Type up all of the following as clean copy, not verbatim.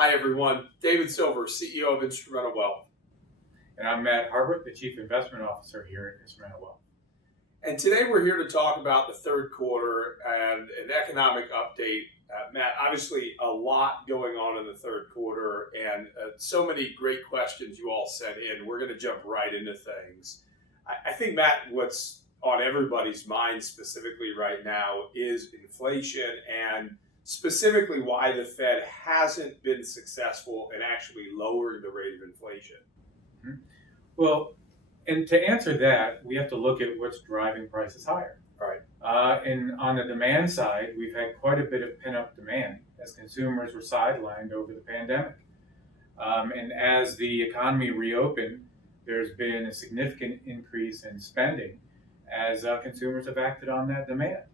Hi, everyone. David Silver, CEO of Instrumental Wealth. And I'm Matt Harbert, the Chief Investment Officer here at Instrumental Wealth. And today we're here to talk about the third quarter and an economic update. Matt, obviously a lot going on in the third quarter and so many great questions you all sent in. We're going to jump right into things. I think, Matt, what's on everybody's mind specifically right now is inflation and specifically why the Fed hasn't been successful in actually lowering the rate of inflation. Well, and to answer that, we have to look at what's driving prices higher. Right. And on the demand side, we've had quite a bit of pent-up demand as consumers were sidelined over the pandemic. And as the economy reopened, there's been a significant increase in spending as consumers have acted on that demand.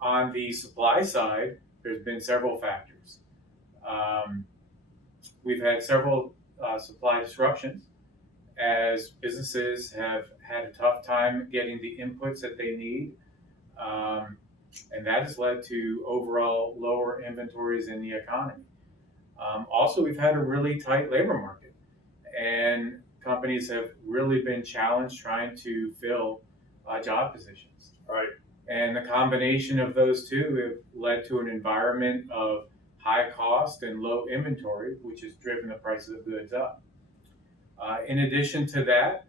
On the supply side, there's been several factors. We've had several supply disruptions as businesses have had a tough time getting the inputs that they need. And that has led to overall lower inventories in the economy. Also, we've had a really tight labor market, and companies have really been challenged trying to fill job positions. Right. And the combination of those two have led to an environment of high cost and low inventory, which has driven the prices of goods up. In addition to that,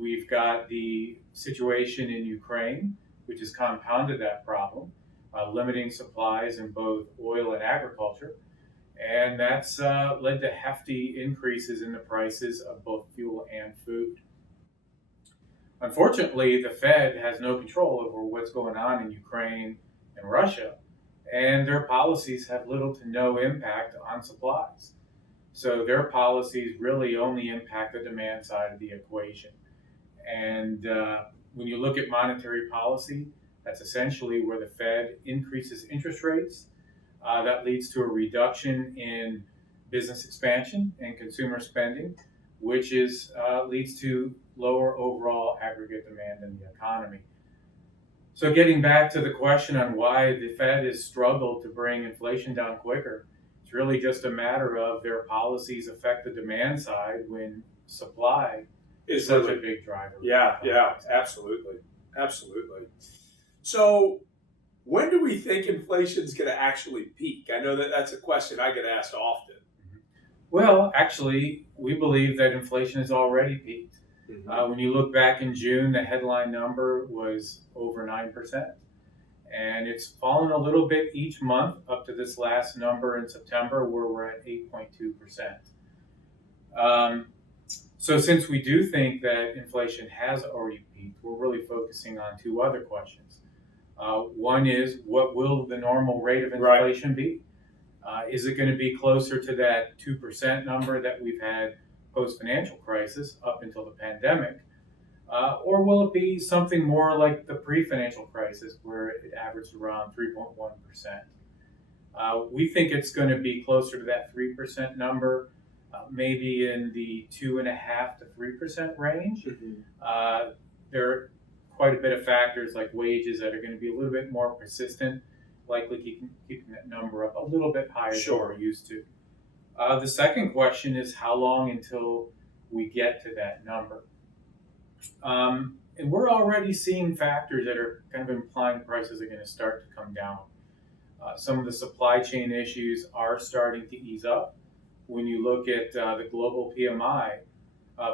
we've got the situation in Ukraine, which has compounded that problem, limiting supplies in both oil and agriculture. And that's led to hefty increases in the prices of both fuel and food. Unfortunately, the Fed has no control over what's going on in Ukraine and Russia, and their policies have little to no impact on supplies. So their policies really only impact the demand side of the equation. And when you look at monetary policy, that's essentially where the Fed increases interest rates. That leads to a reduction in business expansion and consumer spending, which leads to lower overall aggregate demand in the economy. So getting back to the question on why the Fed has struggled to bring inflation down quicker, it's really just a matter of their policies affect the demand side when supply is such a big driver. Yeah, absolutely. So when do we think inflation is going to actually peak? I know that's a question I get asked often. Well, actually, we believe that inflation has already peaked. When you look back in June, the headline number was over 9%. And it's fallen a little bit each month up to this last number in September, where we're at 8.2%. So since we do think that inflation has already peaked, we're really focusing on two other questions. One is, what will the normal rate of inflation be? Is it going to be closer to that 2% number that we've had post-financial crisis up until the pandemic? Or will it be something more like the pre-financial crisis where it averaged around 3.1%? We think it's going to be closer to that 3% number, maybe in the 2.5% to 3% range. There are quite a bit of factors like wages that are going to be a little bit more persistent, likely keeping that number up a little bit higher than we're used to. The second question is how long until we get to that number? And we're already seeing factors that are kind of implying prices are going to start to come down. Some of the supply chain issues are starting to ease up. When you look at the global PMI,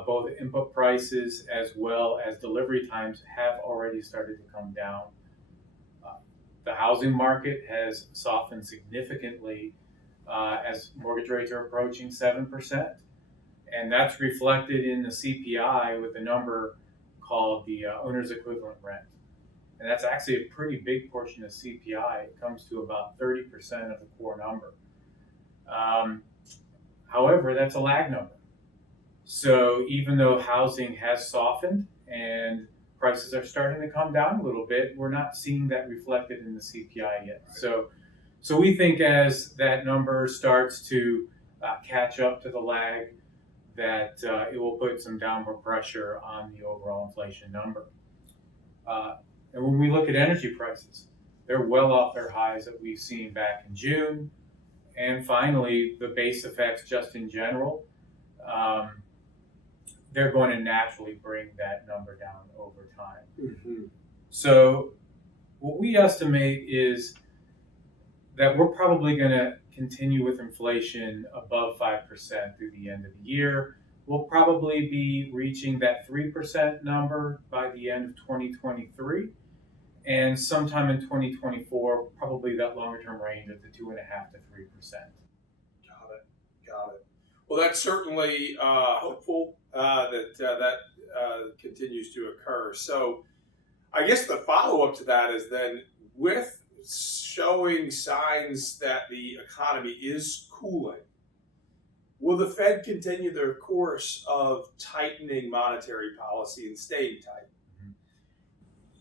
both input prices as well as delivery times have already started to come down. The housing market has softened significantly as mortgage rates are approaching 7%. And that's reflected in the CPI with a number called the owner's equivalent rent. And that's actually a pretty big portion of CPI. It comes to about 30% of the core number. However, that's a lag number. So even though housing has softened and prices are starting to come down a little bit, we're not seeing that reflected in the CPI yet. So we think as that number starts to catch up to the lag, that it will put some downward pressure on the overall inflation number. And when we look at energy prices, they're well off their highs that we've seen back in June. And finally, the base effects just in general, they're going to naturally bring that number down over time. Mm-hmm. So what we estimate is that we're probably going to continue with inflation above 5% through the end of the year. We'll probably be reaching that 3% number by the end of 2023. And sometime in 2024, probably that longer term range of the 2.5% to 3%. Got it. Well, that's certainly hopeful that continues to occur. So I guess the follow-up to that is then, with showing signs that the economy is cooling, will the Fed continue their course of tightening monetary policy and staying tight?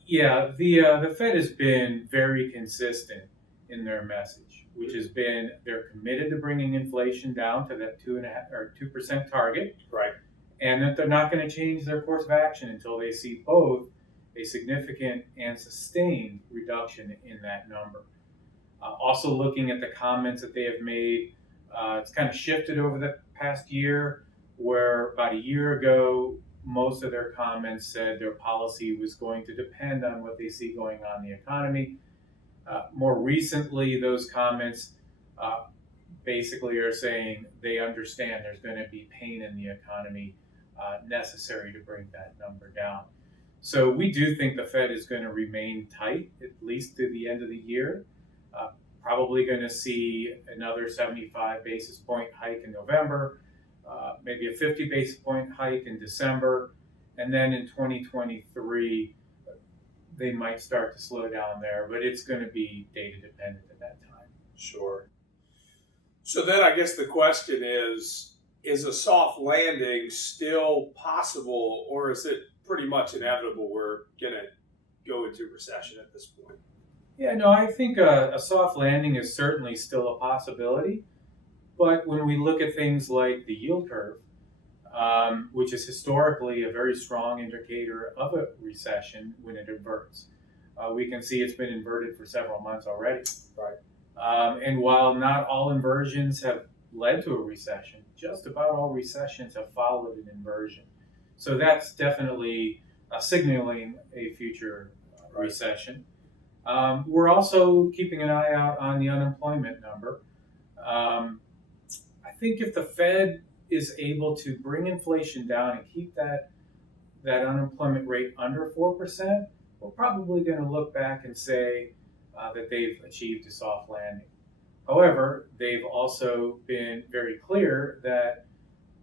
Yeah, the Fed has been very consistent in their message, which has been they're committed to bringing inflation down to that 2% target, Right. and that they're not going to change their course of action until they see both a significant and sustained reduction in that number. Also, looking at the comments that they have made, it's kind of shifted over the past year, where about a year ago, most of their comments said their policy was going to depend on what they see going on in the economy. More recently, those comments basically are saying they understand there's going to be pain in the economy necessary to bring that number down. So we do think the Fed is going to remain tight, at least through the end of the year. Probably going to see another 75 basis point hike in November, maybe a 50 basis point hike in December, and then in 2023, they might start to slow down there, but it's going to be data dependent at that time. Sure. So then I guess the question is a soft landing still possible, or is it pretty much inevitable we're going to go into recession at this point? Yeah, no, I think a soft landing is certainly still a possibility. But when we look at things like the yield curve, which is historically a very strong indicator of a recession when it inverts, we can see it's been inverted for several months already. Right. And while not all inversions have led to a recession, just about all recessions have followed an inversion. So that's definitely signaling a future recession. We're also keeping an eye out on the unemployment number. I think if the Fed is able to bring inflation down and keep that unemployment rate under 4%, we're probably going to look back and say that they've achieved a soft landing. However, they've also been very clear that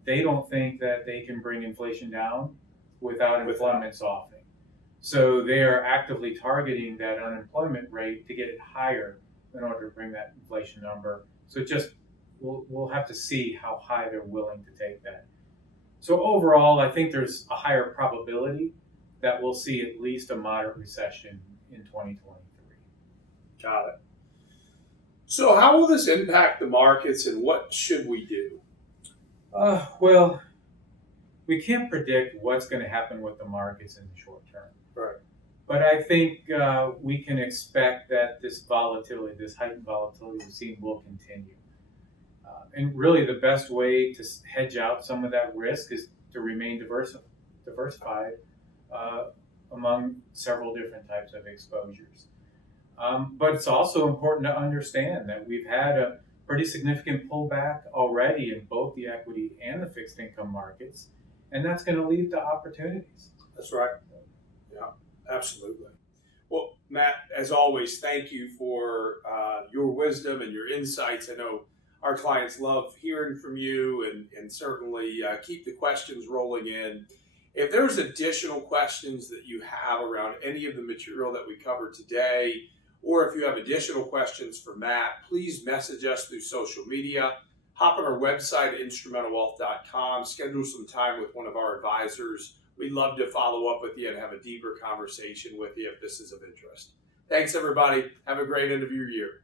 they don't think that they can bring inflation down without employment softening. So they are actively targeting that unemployment rate to get it higher in order to bring that inflation number. So just we'll have to see how high they're willing to take that. So overall, I think there's a higher probability that we'll see at least a moderate recession in 2023. Got it. So how will this impact the markets, and what should we do? Well, we can't predict what's going to happen with the markets in the short term. Right. But I think we can expect that this volatility, this heightened volatility we've seen, will continue. And really, the best way to hedge out some of that risk is to remain diversified among several different types of exposures. But it's also important to understand that we've had a pretty significant pullback already in both the equity and the fixed income markets, and that's going to lead to opportunities. That's right. Yeah, absolutely. Well, Matt, as always, thank you for your wisdom and your insights. I know our clients love hearing from you, and certainly keep the questions rolling in. If there's additional questions that you have around any of the material that we covered today, or if you have additional questions for Matt, please message us through social media. Hop on our website, instrumentalwealth.com, schedule some time with one of our advisors. We'd love to follow up with you and have a deeper conversation with you if this is of interest. Thanks, everybody. Have a great end of your year.